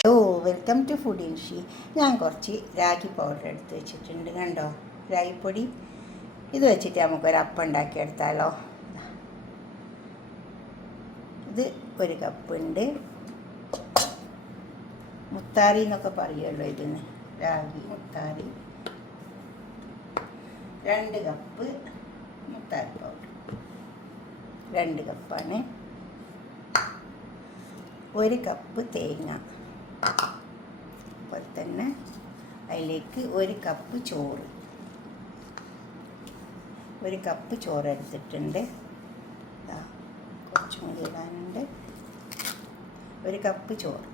Hello, welcome to food ഇൻഷി. ഞാൻ കുറച്ച് രാഗി പൗഡർ എടുത്ത് വെച്ചിട്ടുണ്ട്. കണ്ടോ, രാഗിപ്പൊടി. ഇത് വെച്ചിട്ട് നമുക്കൊരപ്പം ഉണ്ടാക്കിയെടുത്താലോ. ഇത് 1 കപ്പ് ഉണ്ട്. മുത്താറി എന്നൊക്കെ പറയുമല്ലോ ഇതിന്, രാഗി മുത്താറി. 2 കപ്പ് മുത്താറി പൗഡർ, 2 കപ്പാണ്. 1 കപ്പ് തേങ്ങ, അതുപോലെ തന്നെ അതിലേക്ക് 1 കപ്പ് ചോറ്. 1 കപ്പ് ചോറ് എടുത്തിട്ടുണ്ട്. കുറച്ചും കൂടി ഇടാനുണ്ട്. 1 കപ്പ് ചോറ്.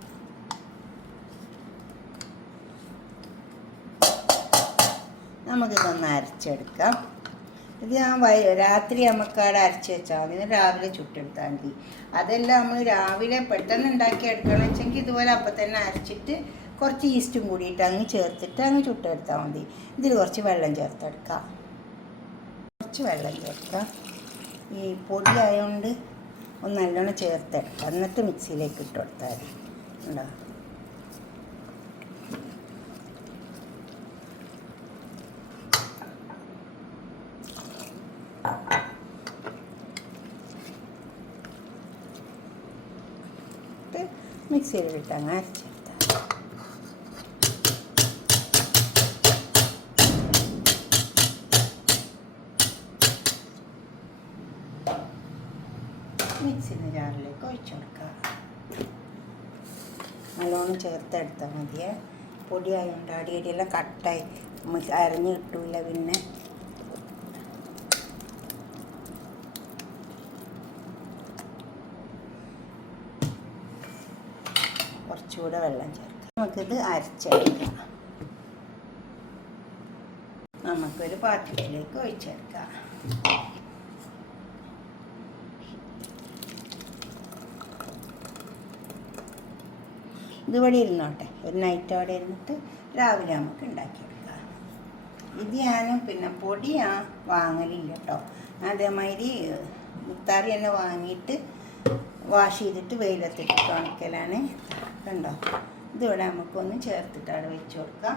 നമുക്കിതൊന്ന് അരച്ചെടുക്കാം. ഇത് ഞാൻ രാത്രി നമുക്ക് അവിടെ അരച്ച് വെച്ചാൽ മതി, രാവിലെ ചുട്ടെടുത്താൽ മതി. അതെല്ലാം നമ്മൾ രാവിലെ പെട്ടെന്ന് ഉണ്ടാക്കിയെടുക്കണം വെച്ചെങ്കിൽ ഇതുപോലെ അപ്പം തന്നെ അരച്ചിട്ട് കുറച്ച് ഈസ്റ്റും കൂടിയിട്ട് അങ്ങ് ചേർത്തിട്ട് അങ്ങ് ചുട്ടെടുത്താൽ മതി. ഇതിൽ കുറച്ച് വെള്ളം ചേർത്തെടുക്കാം. കുറച്ച് വെള്ളം ചേർക്കാം. ഈ പൊടി ആയതുകൊണ്ട് ഒന്ന് നല്ലോണം ചേർത്തെടുക്കാം. എന്നിട്ട് മിക്സിയിലേക്ക് ഇട്ട് കൊടുത്താൽ മതി. ഉണ്ടോ? മിക്സിയിലിട്ട് അങ്ങ് അരച്ചെടുത്താൽ മിക്സിൻ്റെ ജാറിലേക്ക് ഒഴിച്ചു കൊടുക്കുക. നല്ലോണം ചേർത്തെടുത്താൽ മതിയേ. പൊടിയായതുകൊണ്ട് അടിയടിയെല്ലാം കട്ടായി അരഞ്ഞ് കിട്ടൂല. പിന്നെ കുറച്ചുകൂടെ വെള്ളം ചേർക്കാം. നമുക്കിത് അരച്ചെടുക്കാം. നമുക്കൊരു പാത്രത്തിലേക്ക് ഒഴിച്ചെടുക്കാം. ഇതിവിടെ ഇരുന്നോട്ടെ, ഒരു നൈറ്റ് അവിടെ ഇരുന്നിട്ട് രാവിലെ നമുക്ക് ഉണ്ടാക്കിയെടുക്കാം. ഇത് ഞാനും പിന്നെ പൊടി ഞാൻ വാങ്ങലില്ല കേട്ടോ. അതേമാതിരി മുത്താറി തന്നെ വാങ്ങിയിട്ട് വാഷ് ചെയ്തിട്ട് വെയിലത്തിട്ട് ഉണക്കലാണ്. കണ്ടോ, ഇതിവിടെ നമുക്കൊന്ന് ചേർത്തിട്ട് അവിടെ വെച്ച് കൊടുക്കാം.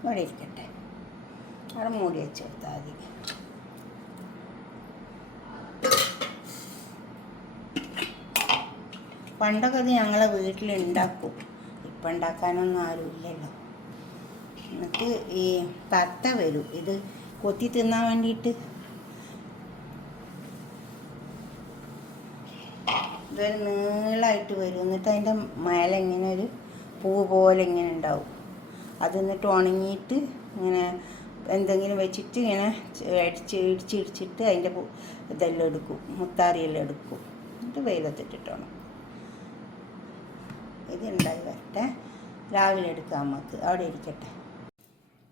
ഇവിടെ ഇരിക്കട്ടെ, അവിടെ മൂടി വെച്ച് കൊടുത്താൽ മതി. പണ്ടൊക്കെ അത് ഞങ്ങളെ വീട്ടിലുണ്ടാക്കും. ഇപ്പം ഉണ്ടാക്കാനൊന്നും ആരും ഇല്ലല്ലോ. എന്നിട്ട് ഈ തത്ത വരും ഇത് കൊത്തി തിന്നാൻ വേണ്ടിയിട്ട്. ഇതൊരു നീളമായിട്ട് വരും. എന്നിട്ട് അതിൻ്റെ മേലെ ഇങ്ങനെ ഒരു പൂ പോലെ ഇങ്ങനെ ഉണ്ടാവും. അത് എന്നിട്ട് ഉണങ്ങിയിട്ട് ഇങ്ങനെ എന്തെങ്കിലും വെച്ചിട്ട് ഇങ്ങനെ ഇടിച്ചിട്ട് അതിൻ്റെ ഇതെല്ലാം എടുക്കും, മുത്താറിയെല്ലാം എടുക്കും. എന്നിട്ട് വെയിലത്തിട്ടിട്ടോണം. ഇത് ഉണ്ടായി വരട്ടെ, രാവിലെ എടുക്കാം നമുക്ക്. അവിടെ ഇരിക്കട്ടെ.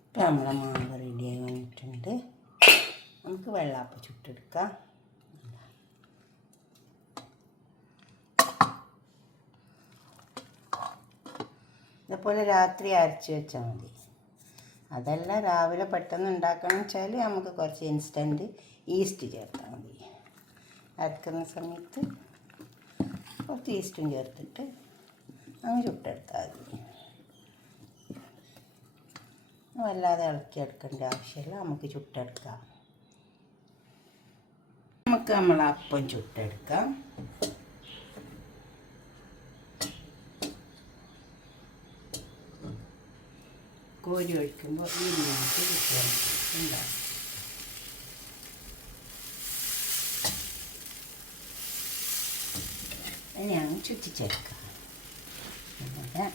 ഇപ്പം നമ്മളെ മാവ് റെഡിയായി വന്നിട്ടുണ്ട്. നമുക്ക് വെള്ളാപ്പം ചുട്ടെടുക്കാം. ഇതേപോലെ രാത്രി അരച്ച് വെച്ചാൽ മതി. അതല്ല രാവിലെ പെട്ടെന്ന് ഉണ്ടാക്കണം വെച്ചാൽ നമുക്ക് കുറച്ച് ഇൻസ്റ്റൻറ്റ് ഈസ്റ്റ് ചേർത്താൽ മതി. അരക്കുന്ന സമയത്ത് കുറച്ച് ഈസ്റ്റും ചേർത്തിട്ട് അങ്ങ് ചുട്ടെടുത്താൽ മതി. വല്ലാതെ ഇളക്കിയെടുക്കേണ്ട ആവശ്യമില്ല, നമുക്ക് ചുട്ടെടുക്കാം. നമുക്ക് നമ്മളെ അപ്പം ചുട്ടെടുക്കാം. കോരി ഒഴിക്കുമ്പോൾ ഈ രീതിക്ക് കിട്ടിയാൽ ഉണ്ടാകും. ഇനിയാണ് ചുറ്റിച്ചെടുക്കുക. അങ്ങനെ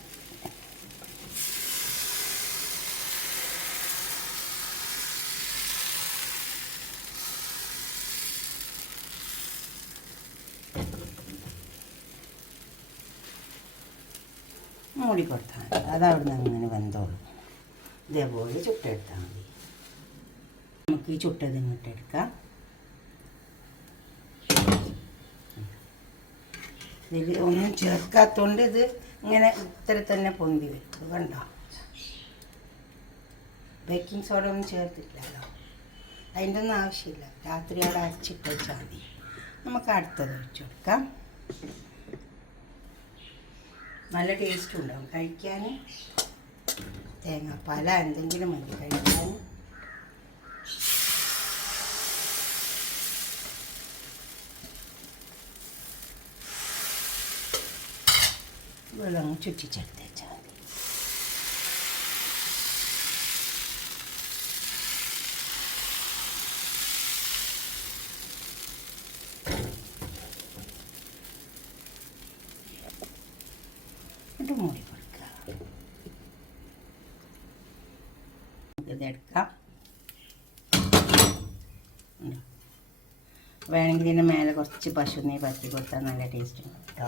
മൂടി കൊടുത്താൽ മതി. അതവിടെ നിന്ന് അങ്ങനെ വെന്തോളും. ഇതേപോലെ ചുട്ടെടുത്താൽ മതി. നമുക്ക് ഈ ചുട്ടത് ഇങ്ങോട്ട് എടുക്കാം. ഇതിൽ ഒന്നും ചേർക്കാത്തതുകൊണ്ട് ഇത് ഇങ്ങനെ ഇത്ര തന്നെ പൊന്തി വരും. കണ്ടോ, ബേക്കിംഗ് സോഡ ഒന്നും ചേർത്തിട്ടില്ലല്ലോ, അതിൻ്റെ ഒന്നും ആവശ്യമില്ല. രാത്രി അവിടെ അരച്ചിട്ട് വെച്ചാൽ മതി. നമുക്ക് അടുത്തത് ഒഴിച്ചു കൊടുക്കാം. നല്ല ടേസ്റ്റും ഉണ്ടാവും കഴിക്കാൻ. തേങ്ങാപ്പാല എന്തെങ്കിലും മതി കഴിക്കാൻ. വെള്ളം ചുറ്റിച്ചെടുത്ത് വെച്ചാൽ മതി. എന്നിട്ട് മൂടി കൊടുക്കുക. ഇതെടുക്കാം. വേണമെങ്കിൽ ഇതിൻ്റെ മേലെ കുറച്ച് പശു നെയ്യ് പറ്റി കൊടുത്താൽ നല്ല ടേസ്റ്റ് ഉണ്ട് കേട്ടോ.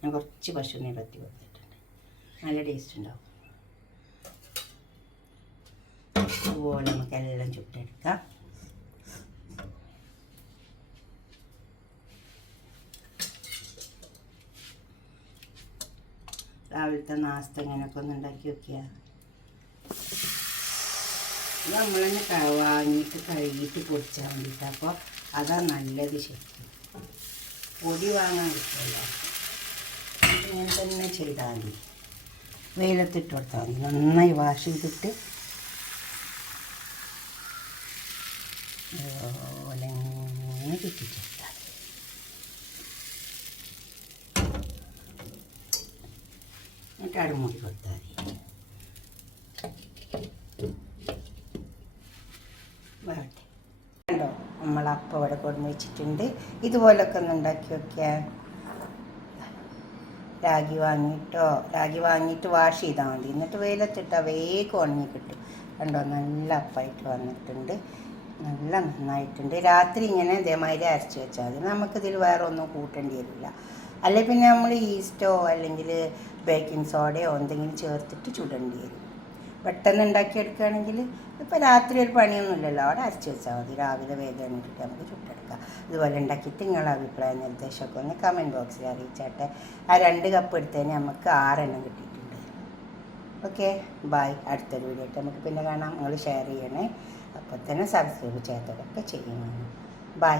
ഞാൻ കുറച്ച് പശു നെയ്യ് പറ്റി കൊടുത്തിട്ടുണ്ട്, നല്ല ടേസ്റ്റ് ഉണ്ടാവും. അതുപോലെ നമുക്കെല്ലാം ചുട്ടെടുക്കാം. രാവിലത്തെ നാസ്ത ഇങ്ങനെയൊക്കെ ഒന്ന് ഉണ്ടാക്കി നോക്കിയാൽ ഇത് നമ്മൾ തന്നെ വാങ്ങിയിട്ട് കഴുകിയിട്ട് പൊടിച്ചാൽ വേണ്ടിയിട്ട്. അപ്പോൾ അതാ നല്ലത്. ശരിക്കും പൊടി വാങ്ങാൻ കിട്ടില്ല. ഇങ്ങനെ തന്നെ ചെയ്താൽ മതി. വെയിലത്തിട്ട് കൊടുത്താൽ മതി. നന്നായി വാഷ് ചെയ്തിട്ട് അതുപോലെ ഇങ്ങനെ ചുറ്റിച്ചെടുത്താൽ എന്നിട്ട് അവിടെ മൂടി കൊടുത്താൽ മതി. വേട്ടെ കണ്ടോ, നമ്മളപ്പം ഇവിടെ കൊടുന്ന് വെച്ചിട്ടുണ്ട്. ഇതുപോലൊക്കെ ഒന്ന് ഉണ്ടാക്കി നോക്കിയാൽ. രാഗി വാങ്ങിയിട്ട് വാഷ് ചെയ്താൽ മതി. എന്നിട്ട് വെയിലത്തിട്ടാൽ വേഗം ഉണങ്ങി കിട്ടും. കണ്ടോ, നല്ല അപ്പമായിട്ട് വന്നിട്ടുണ്ട്. നല്ല നന്നായിട്ടുണ്ട്. രാത്രി ഇങ്ങനെ ഇതേമാതിരി അരച്ച് വെച്ചാൽ മതി. നമുക്കിതിൽ വേറെ ഒന്നും കൂട്ടേണ്ടി വരില്ല. അല്ലെങ്കിൽ പിന്നെ നമ്മൾ ഈസ്റ്റോ അല്ലെങ്കിൽ ബേക്കിംഗ് സോഡയോ എന്തെങ്കിലും ചേർത്തിട്ട് ചുടേണ്ടി വരും. പെട്ടെന്ന് ഉണ്ടാക്കിയെടുക്കുകയാണെങ്കിൽ ഇപ്പോൾ രാത്രി ഒരു പണിയൊന്നുമില്ലല്ലോ, അവിടെ അരച്ച് വെച്ചാൽ മതി. രാവിലെ വേഗം ഇട്ടിട്ട് നമുക്ക് ചുട്ടെടുക്കാം. ഇതുപോലെ ഉണ്ടാക്കിയിട്ട് നിങ്ങളുടെ അഭിപ്രായ നിർദ്ദേശമൊക്കെ ഒന്ന് കമൻറ്റ് ബോക്സിൽ അറിയിച്ചാട്ടെ. ആ 2 കപ്പ് എടുത്തതിന് നമുക്ക് 6 എണ്ണം കിട്ടിയിട്ടുണ്ട്. Okay, by. അടുത്തൊരു വീഡിയോ ആയിട്ട് നമുക്ക് പിന്നെ കാണാം. നിങ്ങൾ ഷെയർ ചെയ്യണേ. അപ്പോൾ തന്നെ സബ്സ്ക്രൈബ് ചെയ്യാത്തതൊക്കെ ചെയ്യണം. ബൈ.